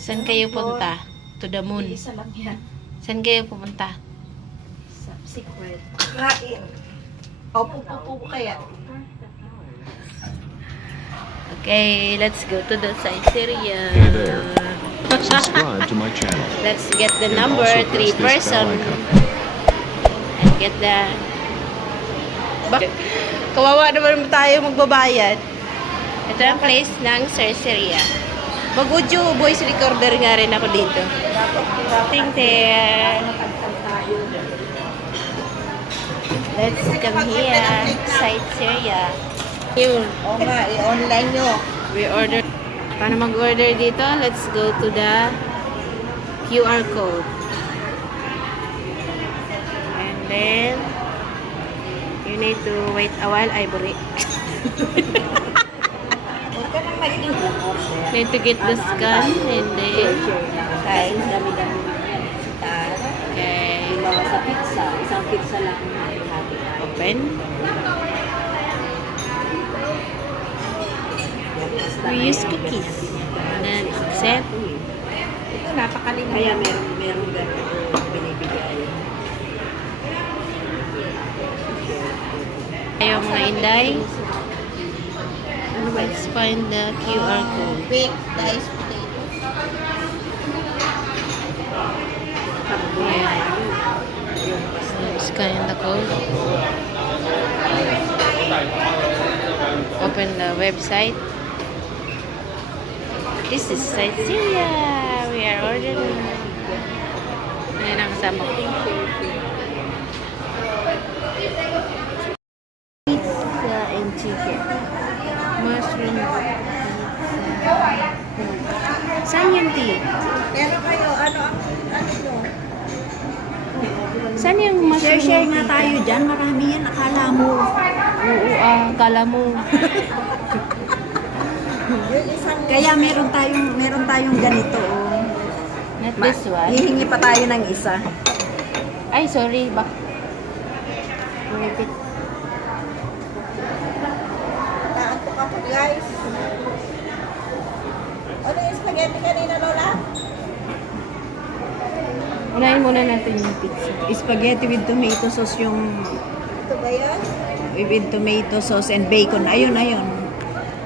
Saan kayo punta? To the moon. Isa lang yan. Saan kayo pupunta? Subsequent. Kain. O, pupupo kaya. Okay, let's go to the Saizeriya. Hey there. Subscribe to my channel. Let's get the And number also 3 press this person. bell icon. And get the... Kawawa naman tayo magbabayad. Ito ang place ng Saizeriya. Mag-audio voice recorder nga rin ako dito. Ting there. Let's come here. Saizeriya. Yun. O nga, i-online nyo. We order. Para mag-order dito, let's go to the QR code. And then, you need to wait a while. Ivory. Huwag ka nang magiging order. Need to get the scan and then, Kahit dami-dami yan. okay, Bawa sa pizza. Isang pizza lang natin. open. We use cookies. And then accept. Ito, napakalimit. Kaya meron gano'n binibigay. Ayaw mga inday. Let's find the QR code. Baked diced potato. Yeah. Scan the code. Open the website. This is Saizeriya. We are ordering. Ayan ang kasama ko. Pizza and chicken. Mushroom pizza. Saan yung tea? Pero kayo, ano nyo? Saan yung mushroom? Share nga tayo dyan. Marami yan. Akala mo. Oo, kala mo. Kaya meron tayong ganito. Oh. Not this one. Hihingi pa tayo ng isa. Ay, sorry. Repeat. Naantok ako, guys. Ano yung spaghetti kanina, Lola? Unahin muna natin yung pizza. Spaghetti with tomato sauce yung Ito ba yan? with tomato sauce and bacon. Ayun.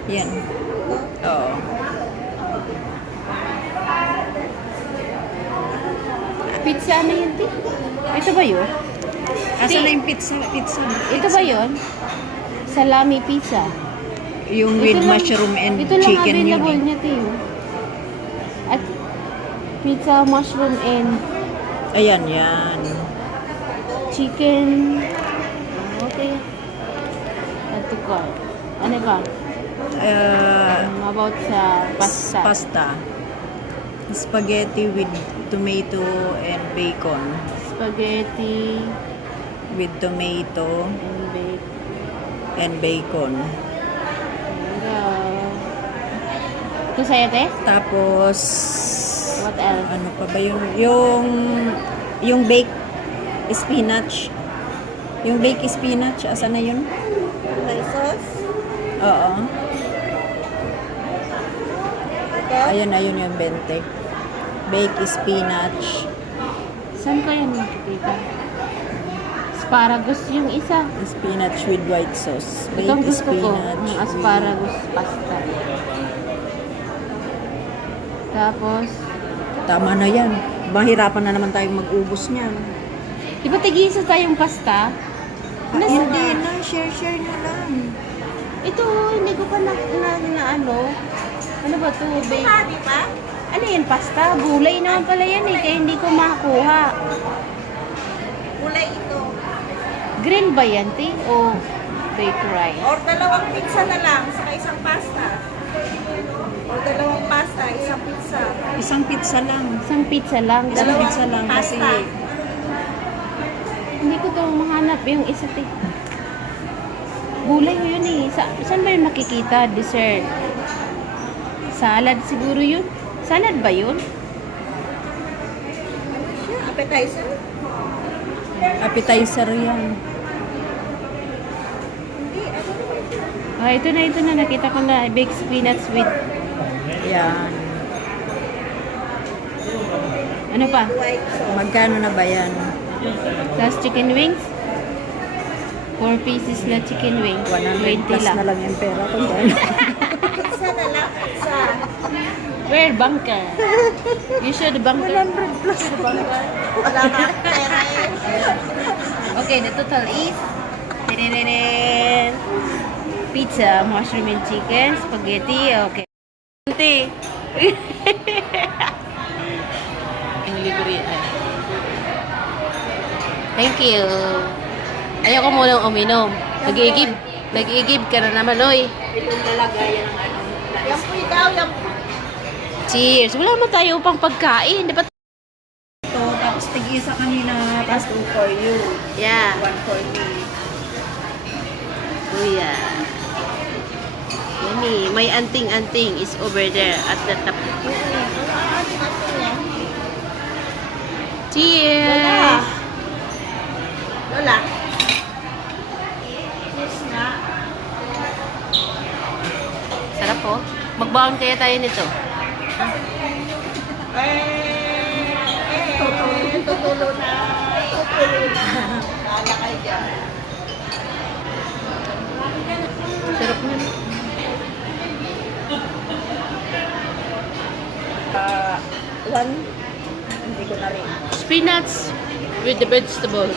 Yan. Oo. Pizza ano yun, Ti? Ito ba yun? Asa na yung pizza? Ito ba yun? Salami pizza. Yung with mushroom and ito lang chicken yun. available niya, Ti. At pizza, mushroom, and Ayan, yan. chicken. Okay. Add to cart. Ano ba? About sa pasta. Pasta. Spaghetti with tomato and bacon. Spaghetti With tomato and bacon. and bacon. Ito sa'yo, te? Tapos, What else? ano pa ba yun? Yung baked spinach. Yung baked spinach, asa na yun? May sauce? Oo. Ito? Ayun yung bente. Baked spinach. Saan ko yan makikita? Asparagus yung isa. Spinach with white sauce. Itong Baked gusto ko, spinach yung asparagus pasta. Tapos, Tama na yan. Mahirapan na naman tayong mag-ubos niyan. di ba tig-isa tayong pasta? Hindi na, share na lang. Ito, hindi ko pa na ano. Ano ba to? Di ba? Ano yan, pasta? Gulay naman pala yan eh, kaya hindi ko makakuha. Kulay ito. Grill ba yan, ti? O baked rice? Or dalawang pizza na lang, saka isang pasta. Or dalawang pasta, isang pizza. Isang pizza lang. Isang pizza lang. Isang Dalawang pizza lang kasi pasta. Hindi ko to mahanap yung isa, ti. Gulay yun eh. Saan ba yun makikita? Dessert. Salad siguro yun. Salad ba yun? Appetizer? appetizer yan. Hindi, ano naman ito? Ah, ito na. Nakita ko na. Baked spinach with... Yan. Ano pa? White sauce. Magkano na ba yan? Plus chicken wings? 4 pieces na chicken wings. 100 plus 20 lang. na lang yung pera ko dyan. Pizza na lang. Pizza. Where bunker? You should bunker. 100 plus. Wala ka pera eh. Okay, the total is pizza, mushroom and chicken, spaghetti, okay. Auntie. Ang libre ay. Thank you. Ayoko munang uminom. Nag-iigib ka na naman, oy. Yan po ikaw. Yan po. Cheers. Wala mo tayo pang pagkain. Dapat, Ito, tapos tig-isa kanina, tapos 2 for you. yeah. 1 for me. Kuya. Yummy. My anting-anting is over there at the top. Cheers! Lola. Lola. Cheers na. Sarap po. Magbaon kaya tayo nito. Tutulo na. Tutulo na. Kala kayo dyan. Sarap na. One, hindi ko na rin. Spinach with the vegetables.